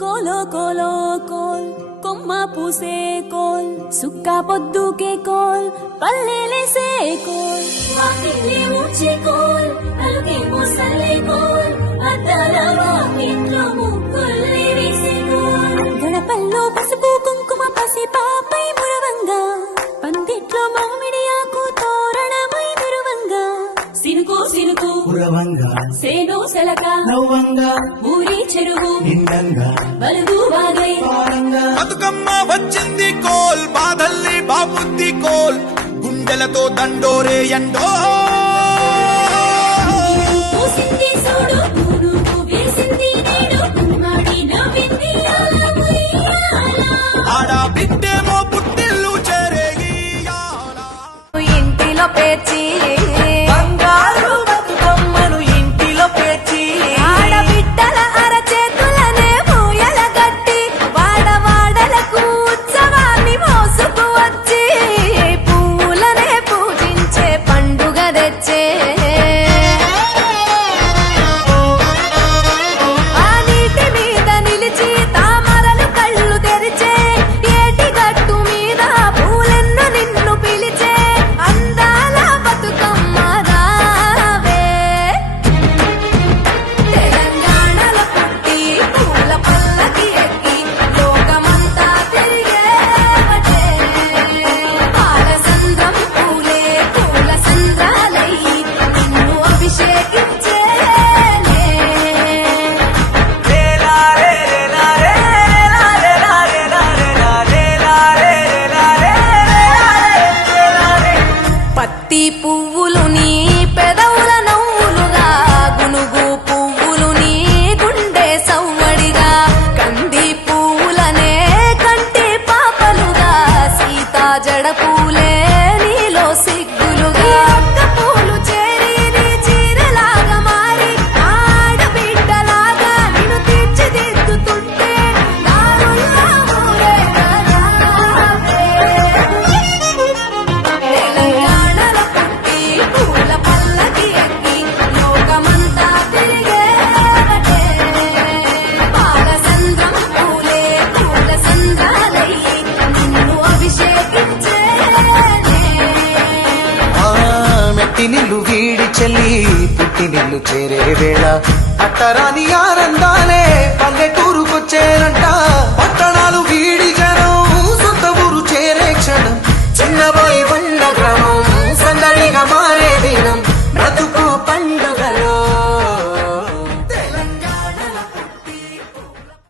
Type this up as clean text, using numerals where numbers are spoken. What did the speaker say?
కోలో కోలో coal కొమ్మ పూసే coal సుక్క పొద్దుకే coal పల్లెలేసే coal వాకిలి ఊడ్చే కోల్ అలుగే మోసలే కోల్ అద్దాల వాకిట్లో ముగ్గుల్ని వేసే కోల్ గడపల్లో పసుపు కుంకుమ పసి పాపై మురవంగా పందిట్లో మామిడి ఆకు తోరణమై మెరువంగా సినుకు సినుకు పురవంగా సేను సెలక నవ్వంగా ఊరి చెరువు నిండంగా బలుగు వాగై బతుకమ్మ వచ్చింది కోల్ బాధల్ని బాబుద్ది కోల్ గుండెలతో దండోరే ఎండో పూసింది చూడు పూనుకు వేసింది నేడు కుమ్మాడి నవ్వింది ఆడ బిడ్డేమో పుట్టిల్లు చేరేగి ఇంటిలో పేర్చి బంగారు బతుకమ్మను ఇంటిలో పేర్చి ఆడబిడ్డల అరచేతులనే పూయల గట్టి వాడవాడలకు ఉత్సవాన్ని మోసుకు వచ్చి పూలనే పూజించే పండుగ తెచ్చే ఆ నీటి మీద నిలిచి తామరలు కళ్ళు తెరిచే ఏటి గట్టు మీద పూలెన్ను నిన్ను పిలిచే అందాల బతుకమ్మ రావే తెలంగాణలో పుట్టి పూల పల్లకి ఎక్కి లోకమంతా తిరిగేవటే పాలసంద్రం పూలే పూల సంద్రాలయ్యి నిన్ను అభిషేకించేనే పత్తి పువ్వులు నీ పెదవుల నవ్వులుగా గునుగు పువ్వులు నీ గుండె సవ్వడిగా కంది పువ్వులనే కంటి పాపలుగా సీతా జడ పూలే నీలో సిగ్గులుగా ఒక్క పూలు చేరి నీ చీరలాగా మారి ఆడబిడ్డలాగా నిన్ను తీర్చిదిద్దుతుంటే దారుల్లా ఊరేగరావే. తెలంగాణలో పుట్టి పూల పల్లకి ఎక్కి లోకమంతా తిరిగేవటే పాలసంద్రం పూలే పూల సంద్రాలయ్యి నిన్ను అభిషేకించేనే మెట్టి నిల్లు వీడి చెల్లి పుట్టి నిల్లు చేరే వేళ అట్టరాని ఆనందాలే